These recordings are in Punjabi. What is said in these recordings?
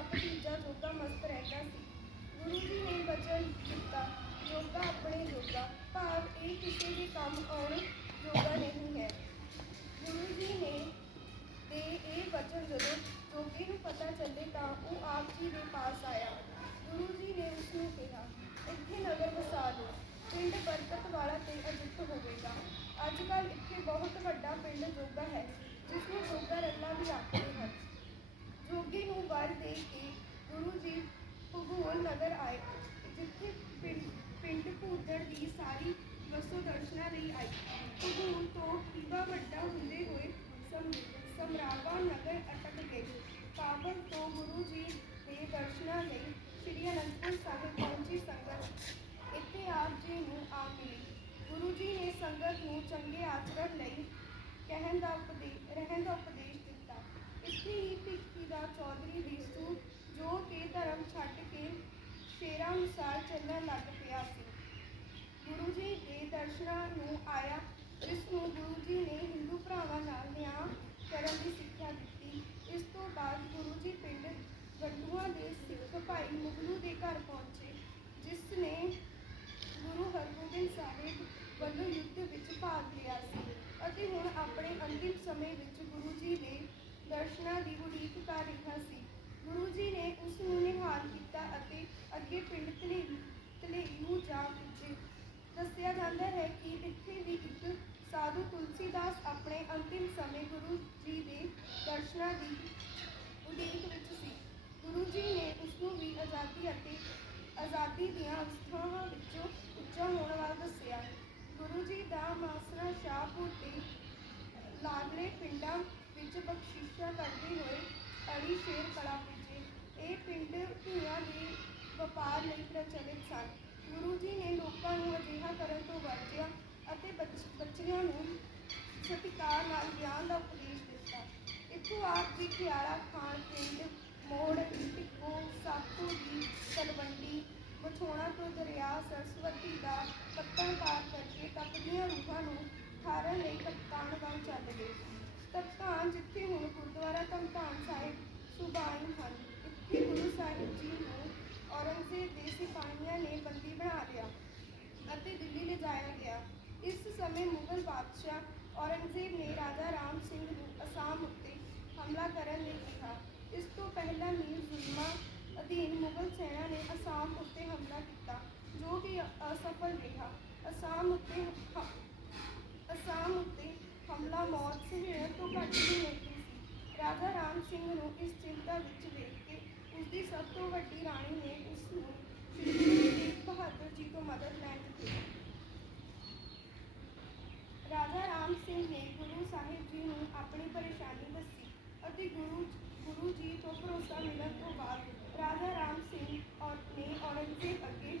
ਆਪ ਚੀਜ਼ਾਂ ਜੋਗਾ ਮਸਤ ਰਹਿੰਦਾ ਸੀ। ਗੁਰੂ ਜੀ ਨੇ ਬਚਨ ਦਿੱਤਾ, ਜੋਗਾ ਆਪਣੇ ਜੋਗਾ, ਭਾਵ ਇਹ ਕਿਸੇ ਦੇ ਕੰਮ ਆਉਣ ਜੋਗਾ ਨਹੀਂ ਹੈ। ਗੁਰੂ ਜੀ ਨੇ ਦੇ ਇਹ ਵਚਨ ਜਦੋਂ ਜੋਗੀ ਨੂੰ ਪਤਾ ਚੱਲੇ ਤਾਂ ਉਹ ਆਪ ਜੀ ਦੇ ਪਾਸ ਆਇਆ। ਗੁਰੂ ਜੀ ਨੇ ਉਸ ਨੂੰ ਕਿਹਾ, ਇੱਥੇ ਨਗਰ ਵਸਾ ਲਓ ਪਿੰਡ ਬਰਕਤ ਵਾਲਾ ਤੇ ਅਜਿੱਤ ਹੋਵੇਗਾ। ਅੱਜ ਕੱਲ੍ਹ ਇੱਥੇ ਬਹੁਤ ਵੱਡਾ ਪਿੰਡ ਜੋਗਾ ਹੈ, ਜਿਸ ਨੂੰ ਜੋਗਾ ਰੱਲਾ ਵੀ ਆਖਦੇ ਵਰ ਦੇ ਕੇ ਗੁਰੂ ਜੀ ਭਗਵਾਨ ਨਗਰ ਆਏ, ਜਿੱਥੇ ਪਿੰਡ ਪਿੰਡ ਭੂਦੜ ਦੀ ਸਾਰੀ ਵਸੋਂ ਦਰਸ਼ਨਾਂ ਲਈ ਆਈ। ਭਗਵਾਨ ਤੋਂ ਕੀਵਾ ਵੱਡਾ ਹੁੰਦੇ ਹੋਏ ਸਮਰਾਵਾ ਨਗਰ ਅਟਕ ਗਏ। ਕਾਬਲ ਤੋਂ ਗੁਰੂ ਜੀ ਦੇ ਦਰਸ਼ਨਾਂ ਲਈ ਸ੍ਰੀ ਅਨੰਦਪੁਰ ਸਾਹਿਬ ਪਹੁੰਚੀ ਸੰਗਤ। ਇੱਥੇ ਆਪ ਜੀ ਨੂੰ ਆ ਮਿਲੀ। ਗੁਰੂ ਜੀ ਨੇ ਸੰਗਤ ਨੂੰ ਚੰਗੇ ਆਚਰਣ ਲਈ ਕਹਿਣ ਦਾ ਉਪਦੇਸ਼, ਰਹਿਣ ਦਾ ਉਪਦੇਸ਼ ਦਿੱਤਾ। ਇੱਥੇ ਹੀ ਦਾ ਚੌਧਰੀ ਵੀਸੂ ਜੋ ਕਿ ਧਰਮ ਛੱਡ ਕੇ ਸ਼ੇਰਾਂ ਅਨੁਸਾਰ ਚੱਲਣ ਲੱਗ ਪਿਆ ਸੀ। ਗੁਰੂ ਜੀ ਦੇ ਦਰਸ਼ਨਾਂ ਨੂੰ ਆਇਆ, ਜਿਸ ਨੂੰ ਗੁਰੂ ਜੀ ਨੇ ਹਿੰਦੂ ਭਰਾਵਾਂ ਨਾਲ ਨਿਆਂ ਕਰਨ ਦੀ ਸਿੱਖਿਆ ਦਿੱਤੀ। ਇਸ ਤੋਂ ਬਾਅਦ ਗੁਰੂ ਜੀ ਪਿੰਡ ਗੰਡੂਆਂ ਦੇ ਸਿੱਖ ਭਾਈ ਮੁਗਲੂ ਦੇ ਘਰ ਪਹੁੰਚੇ, ਜਿਸ ਨੇ ਗੁਰੂ ਹਰਗੋਬਿੰਦ ਸਾਹਿਬ ਵੱਲੋਂ ਯੁੱਧ ਵਿੱਚ ਭਾਗ ਲਿਆ ਸੀ ਅਤੇ ਹੁਣ ਆਪਣੇ ਅੰਤਿਮ ਸਮੇਂ ਵਿੱਚ ਦਰਸ਼ਨਾਂ ਦੀ ਉਡੀਕ ਕਰ ਰਿਹਾ ਸੀ। ਗੁਰੂ ਜੀ ਨੇ ਉਸ ਨੂੰ ਨਿਹਾਲ ਕੀਤਾ ਅਤੇ ਅੱਗੇ ਪਿੰਡ ਧਲੇ ਧਲੇਯੂ ਜਾ ਪੁੱਜੇ। ਦੱਸਿਆ ਜਾਂਦਾ ਹੈ ਕਿ ਇੱਥੇ ਵੀ ਇੱਕ ਸਾਧੂ ਤੁਲਸੀਦਾਸ ਆਪਣੇ ਅੰਤਿਮ ਸਮੇਂ ਗੁਰੂ ਜੀ ਦੇ ਦਰਸ਼ਨਾਂ ਦੀ ਉਡੀਕ ਵਿੱਚ ਸੀ। ਗੁਰੂ ਜੀ ਨੇ ਉਸ ਨੂੰ ਵੀ ਆਜ਼ਾਦੀ ਅਤੇ ਆਜ਼ਾਦੀ ਦੀਆਂ ਅਵਸਥਾਵਾਂ ਵਿੱਚੋਂ ਉੱਚਾ ਹੋਣ ਵੱਲ ਦੱਸਿਆ। ਗੁਰੂ ਜੀ ਦਾ ਮਾਸਰਾ ਸ਼ਾਹਪੁਰ ਦੇ ਲਾਗਲੇ ਪਿੰਡਾਂ ਵਿੱਚ ਬਖਸ਼ਿਸ਼ਾਂ ਕਰਦੇ ਹੋਏ ਅੜੀ ਸ਼ੇਰ ਕਲਾ ਪੁੱਜੇ। ਇਹ ਪਿੰਡ ਧੀਆਂ ਦੇ ਵਪਾਰ ਲਈ ਪ੍ਰਚਲਿਤ ਸਨ। ਗੁਰੂ ਜੀ ਨੇ ਲੋਕਾਂ ਨੂੰ ਅਜਿਹਾ ਕਰਨ ਤੋਂ ਵਰਜਿਆ ਅਤੇ ਬੱਚ- ਬੱਚਿਆਂ ਨੂੰ ਸਤਿਕਾਰ ਨਾਲ ਗਿਆਨ ਦਾ ਉਪਦੇਸ਼ ਦਿੱਤਾ। ਇੱਥੋਂ ਆਪ ਜੀ ਖਿਆਲਾ ਖਾਨ ਪਿੰਡ, ਮੋੜ ਟਿੱਕੋ ਸਾਖੂ ਦੀ ਤਲਵੰਡੀ ਵਿਛੋਣਾ ਤੋਂ ਦਰਿਆ, ਸਰਸਵਤੀ ਦਾ ਪੱਤਣ ਪਾਰ ਕਰਕੇ ਤਪਦੀਆਂ ਰੂਹਾਂ ਨੂੰ ਠਾਰਨ ਲਈ ਕਪਤਾਨ ਵੱਲ ਚੱਲ ਗਏ। ਤਪਤਾਨ ਜਿੱਥੇ ਹੁਣ ਗੁਰਦੁਆਰਾ ਧਮਤਾਨ ਸਾਹਿਬ ਸੁਬਾਨ ਹਨ, ਇੱਥੇ ਗੁਰੂ ਸਾਹਿਬ ਜੀ ਨੂੰ ਔਰੰਗਜ਼ੇਬ ਦੇ ਸਿਪਾਹੀਆਂ ਨੇ ਬੰਦੀ ਬਣਾ ਲਿਆ ਅਤੇ ਦਿੱਲੀ ਲਿਜਾਇਆ ਗਿਆ। ਇਸ ਸਮੇਂ ਮੁਗਲ ਬਾਦਸ਼ਾਹ ਔਰੰਗਜ਼ੇਬ ਨੇ ਰਾਜਾ ਰਾਮ ਸਿੰਘ ਨੂੰ ਅਸਾਮ ਉੱਤੇ ਹਮਲਾ ਕਰਨ ਲਈ ਕਿਹਾ। ਇਸ ਤੋਂ ਪਹਿਲਾਂ ਮੀਰ ਜ਼ੁਲਮਾ ਅਧੀਨ ਮੁਗਲ ਸੈਨਾ ਨੇ ਅਸਾਮ ਉੱਤੇ ਹਮਲਾ ਕੀਤਾ, ਜੋ ਕਿ ਅਸਫਲ ਰਿਹਾ। ਅਸਾਮ ਉੱਤੇ ਹ- ਅਸਾਮ ਉੱਤੇ ਹਮਲਾ ਮੌਤ ਸਹਿਣ ਤੋਂ ਘੱਟ ਵੀ ਨਹੀਂ ਸੀ ਰਾਜਾ ਰਾਮ ਸਿੰਘ ਨੂੰ ਇਸ ਚਿੰਤਾ ਵਿੱਚ ਵੇਖ ਕੇ ਉਸ ਦੀ ਸਭ ਤੋਂ ਵੱਡੀ ਰਾਣੀ ਨੇ ਉਸ ਨੂੰ ਸ੍ਰੀ ਗੁਰੂ ਤੇਗ ਬਹਾਦਰ ਜੀ ਤੋਂ ਮਦਦ ਲੈਣ ਦਿੱਤੀ। ਰਾਜਾ ਰਾਮ ਸਿੰਘ ਨੇ ਗੁਰੂ ਸਾਹਿਬ ਜੀ ਨੂੰ ਆਪਣੀ ਪਰੇਸ਼ਾਨੀ ਦੱਸੀ ਅਤੇ ਗੁਰੂ ਗੁਰੂ ਜੀ ਤੋਂ ਭਰੋਸਾ ਮਿਲਣ ਤੋਂ ਬਾਅਦ ਰਾਜਾ ਰਾਮ ਸਿੰਘ ਔਰ ਨੇ ਔਰੰਗਜ਼ੇਬ ਅੱਗੇ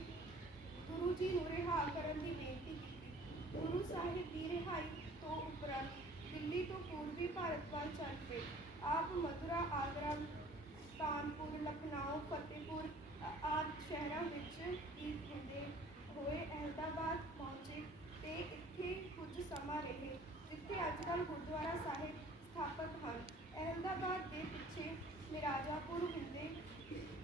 ਗੁਰੂ ਜੀ ਨੂੰ ਰਿਹਾ ਕਰਨ ਦੀ ਬੇਨਤੀ ਕੀਤੀ ਗੁਰੂ ਸਾਹਿਬ ਦੀ ਰਿਹਾਈ ਤੋਂ ਉਪਰੰਤ ਦਿੱਲੀ ਤੋਂ ਪੂਰਬੀ ਭਾਰਤ ਵੱਲ ਚੱਲ ਪਏ ਆਪ ਮਥੁਰਾ ਆਗਰਾ ਕਾਨਪੁਰ ਲਖਨਊ ਫਤਿਹਪੁਰ ਅ- ਆਦਿ ਸ਼ਹਿਰਾਂ ਵਿੱਚ ਹੀ ਹੁੰਦੇ ਹੋਏ ਅਹਿਮਦਾਬਾਦ ਪਹੁੰਚੇ ਤੇ ਇੱਥੇ ਕੁਝ ਸਮਾਂ ਰਹੇ ਜਿੱਥੇ ਅੱਜ ਕੱਲ੍ਹ ਗੁਰਦੁਆਰਾ ਸਾਹਿਬ ਸਥਾਪਿਤ ਹਨ ਅਹਿਮਦਾਬਾਦ ਦੇ ਪਿੱਛੇ ਮਿਰਾਜਾਪੁਰ ਹੁੰਦੇ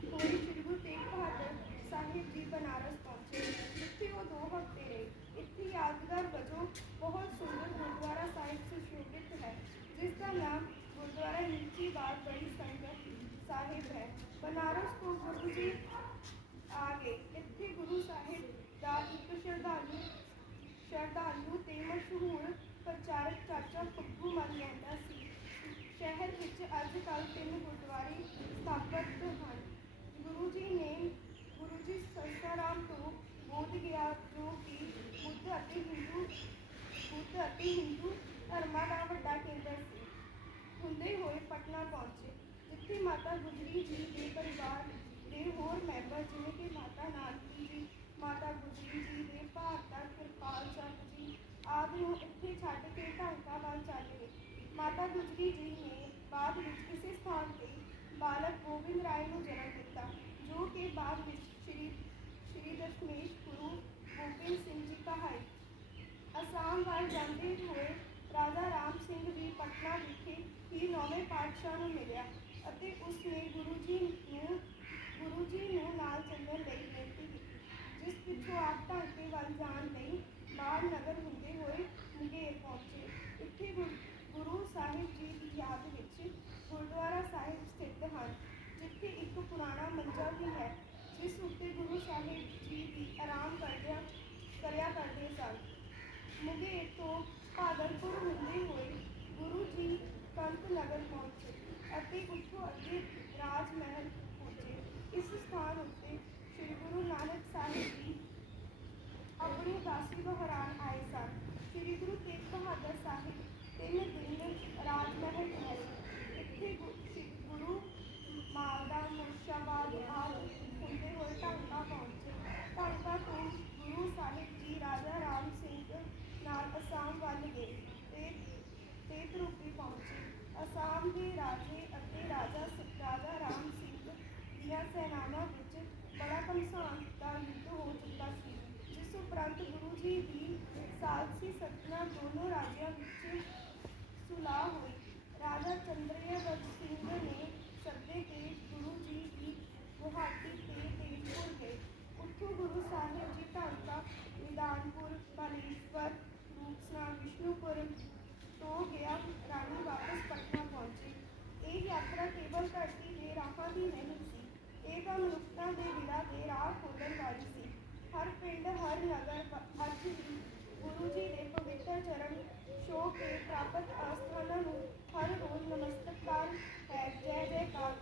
ਹੋਏ ਸ੍ਰੀ ਗੁਰੂ ਤੇਗ ਬਹਾਦਰ ਸਾਹਿਬ ਜੀ ਬਨਾਰਸ ਪਹੁੰਚੇ ਜਿੱਥੇ ਉਹ ਦੋ ਹਫ਼ਤੇ ਰਹੇ ਇੱਥੇ ਯਾਦਗਾਰ ਵਜੋਂ ਬਹੁਤ ਸੁੰਦਰ ਗੁਰਦੁਆਰਾ ਸਾਹਿਬ ਸੁਸ਼ੋਭਿਤ ਹੈ ਜਿਸ ਦਾ ਨਾਮ ਗੁਰਦੁਆਰਾ ਨੀਚੀ ਬਾਗ ਬੜੀ ਸੰਗਤ ਸਾਹਿਬ ਹੈ ਬਨਾਰਸ ਤੋਂ ਗੁਰੂ ਜੀ ਆ ਗਏ। ਇੱਥੇ ਗੁਰੂ ਸਾਹਿਬ ਦਾ ਇੱਕ ਸ਼ਰਧਾਲੂ ਸ਼ਰਧਾਲੂ ਤੇ ਮਸ਼ਹੂਰ ਪ੍ਰਚਾਰਕ ਚਾਚਾ ਪੱਪੂ ਮਨ ਰਹਿੰਦਾ ਸੀ। ਸ਼ਹਿਰ ਵਿੱਚ ਅੱਜ ਕੱਲ੍ਹ ਤਿੰਨ ਗੁਰਦੁਆਰੇ ਸਥਾਪਿਤ ਹਨ। ਗੁਰੂ ਜੀ ਨੇ ਗੁਰੂ ਜੀ ਸੰਸਾਰਾਮ ਤੋਂ ਬੋਧ ਗਿਆ ਜੋ ਕਿ ਬੁੱਧ ਅਤੇ ਹਿੰਦੂ, ਬੁੱਧ ਅਤੇ ਹਿੰਦੂ ਧਰਮਾਂ ਦਾ ਵੱਡਾ ਕੇਂਦਰ ਸੀ। ਹੁੰਦੇ ਹੋਏ ਪਟਨਾ ਪਹੁੰਚੇ। ਜਿੱਥੇ ਮਾਤਾ ਗੁਜਰੀ ਜੀ ਦੇ ਪਰਿਵਾਰ ਦੇ ਹੋਰ ਮੈਂਬਰ ਜਿਵੇਂ ਕਿ ਮਾਤਾ ਨਾਨਕੀ ਜੀ, ਮਾਤਾ ਗੁਜਰੀ ਜੀ ਦੇ ਭਾਰਤਾ ਕਿਰਪਾਲ ਚੰਦ ਜੀ ਆਪ ਨੂੰ ਇੱਥੇ ਛੱਡ ਕੇ ਢਾਂਕਾ ਵੱਲ ਚੱਲ ਗਏ। ਮਾਤਾ ਗੁਜਰੀ ਜੀ ਨੇ ਬਾਅਦ ਵਿੱਚ ਕਿਸੇ ਸਥਾਨ ਤੇ ਬਾਲਕ ਗੋਬਿੰਦ ਰਾਏ ਨੂੰ ਜਨਮ ਦਿੱਤਾ, ਜੋ ਕਿ ਬਾਅਦ ਵਿੱਚ ਸ਼੍ਰੀ ਸ਼੍ਰੀ ਦਸ਼ਮੇਸ਼ ਗੁਰੂ ਗੋਬਿੰਦ ਸਿੰਘ ਜੀ ਕਹਾਈ ਅਸਾਮ ਵੱਲ ਜਾਂਦੇ ਹੋਏ ਰਾਜਾ ਰਾਮ ਸਿੰਘ ਵੀ ਪਟਨਾ ਵਿਖੇ ਹੀ ਨੌਵੇਂ ਪਾਤਸ਼ਾਹ ਨੂੰ ਮਿਲਿਆ। ਅਤੇ ਉਸ ਨੇ ਗੁਰੂ ਜੀ ਨੂੰ ਗੁਰੂ ਜੀ ਨੂੰ ਨਾਲ ਚੱਲਣ ਲਈ ਬੇਨਤੀ ਕੀਤੀ ਜਿਸ ਪਿੱਛੋਂ ਆਪ ਢਾਂਕੇ ਵੱਲ ਜਾਣ ਲਈ ਬਾਲ ਨਗਰ ਹੁੰਦੇ ਹੋਏ ਮੁੰਗੇਰ ਪਹੁੰਚੇ ਇੱਥੇ ਗੁਰ- ਗੁਰੂ ਸਾਹਿਬ ਜੀ ਦੀ ਯਾਦ ਵਿੱਚ ਗੁਰਦੁਆਰਾ ਸਾਹਿਬ ਸਥਿਤ ਹਨ ਜਿੱਥੇ ਇੱਕ ਪੁਰਾਣਾ ਮੰਜਾ ਵੀ ਹੈ ਜਿਸ ਉੱਤੇ ਗੁਰੂ ਸਾਹਿਬ ਜੀ ਵੀ ਆਰਾਮ ਕਰਦਿਆਂ ਕਰਿਆ ਕਰਦੇ ਸਨ ਮੁੰਗੇਰ ਤੋਂ ਭਾਗਲਪੁਰ ਹੁੰਦੇ ਹੋਏ ਗੁਰੂ ਜੀ ਕੰਤ ਨਗਰ ਪਹੁੰਚੇ ਅਤੇ ਉੱਥੋਂ ਅੱਗੇ ਰਾਜ ਮਹਿਲ ਪਹੁੰਚੇ ਇਸ ਸਥਾਨ ਉੱਤੇ ਸ੍ਰੀ ਗੁਰੂ ਨਾਨਕ ਸਾਹਿਬ ਜੀ ਆਪਣੀ ਉਦਾਸੀ ਦੌਰਾਨ ਆਏ ਸਨ ਸ੍ਰੀ ਗੁਰੂ ਤੇਗ ਬਹਾਦਰ ਸਾਹਿਬ ਤਿੰਨ ਦਿਨ ਰਾਜ ਮਹਿਲ ਰਹੇ ਇੱਥੇ ਗੁ- ਸ੍ਰੀ ਗੁਰੂ ਮਾਲਦਾ ਮੁਰਸ਼ਾਬਾਦ ਆਦਿ ਹੁੰਦੇ ਹੋਏ ਢਾਂਕਾ ਪਹੁੰਚੇ ਢਾਂਕਾ ਤੋਂ ਗੁਰੂ ਸਾਹਿਬ ਜੀ ਰਾਜਾ ਰਾਮ ਸਿੰਘ ਨਾਲ ਅਸਾਮ ਵੱਲ ਗਏ ਤੇ ਤੇ ਧਰੂਪੀ ਪਹੁੰਚੇ ਅਸਾਮ ਦੇ ਰਾਜੇ ਅਤੇ ਰਾਜਾ ਸ- ਰਾਜਾ ਰਾਮ ਸਿੰਘ ਦੀਆਂ ਸੈਨਾਵਾਂ ਵਿੱਚ ਬੜਾ ਘਮਸਾਨ ਦਾ ਯੁੱਧ ਹੋ ਚੁੱਕਾ ਸੀ ਜਿਸ ਉਪਰੰਤ ਗੁਰੂ ਜੀ ਦੀ ਸਾਲਸੀ ਸਤਨਾ ਦੋਨੋਂ ਰਾਜਿਆਂ ਵਿੱਚ ਸੁਲਾਹ ਹੋਈ ਰਾਜਾ ਚੰਦਰਯਵਤ ਸਿੰਘ ਨੇ ਸੱਦੇ ਤੇ ਗੁਰੂ ਜੀ ਦੀ ਗੁਹਾਟੀ ਤੇ ਤੇਜਪੁਰ ਗਏ ਉੱਥੋਂ ਗੁਰੂ ਸਾਹਿਬ ਜੀ ਢਾਂਕਾ ਨਿਦਾਨਪੁਰ ਬਾਲੇਸ਼ਵਰ ਰੂਪਸਨਾ ਵਿਸ਼ਨੂਪੁਰ ਤੋਂ ਗਿਆ ਰਾਣੀ ਵਾਪਸ ਪਟਨਾ ਪਹੁੰਚੇ ਇਹ ਯਾਤਰਾ ਕੇਵਲ ਧਰਤੀ ਦੇ ਰਾਹਾਂ ਦੀ ਨਹੀਂ ਸੀ ਇਹ ਤਾਂ ਦੇ ਦਿਲਾਂ ਦੇ ਰਾਹ ਖੋਲ੍ਹਣ ਵਾਲੀ ਸੀ। ਹਰ ਪਿੰਡ, ਹਰ ਨਗਰ ਪ- ਅੱਜ ਵੀ ਗੁਰੂ ਜੀ ਦੇ ਪਵਿੱਤਰ ਚਰਨ ਛੋਹ ਕੇ ਪ੍ਰਾਪਤ ਆਸਥਾਨਾਂ ਨੂੰ ਹਰ ਰੋਜ਼ ਨਮਸਕਾਰ ਹੈ। ਜੈ ਜੈਕਾਰ।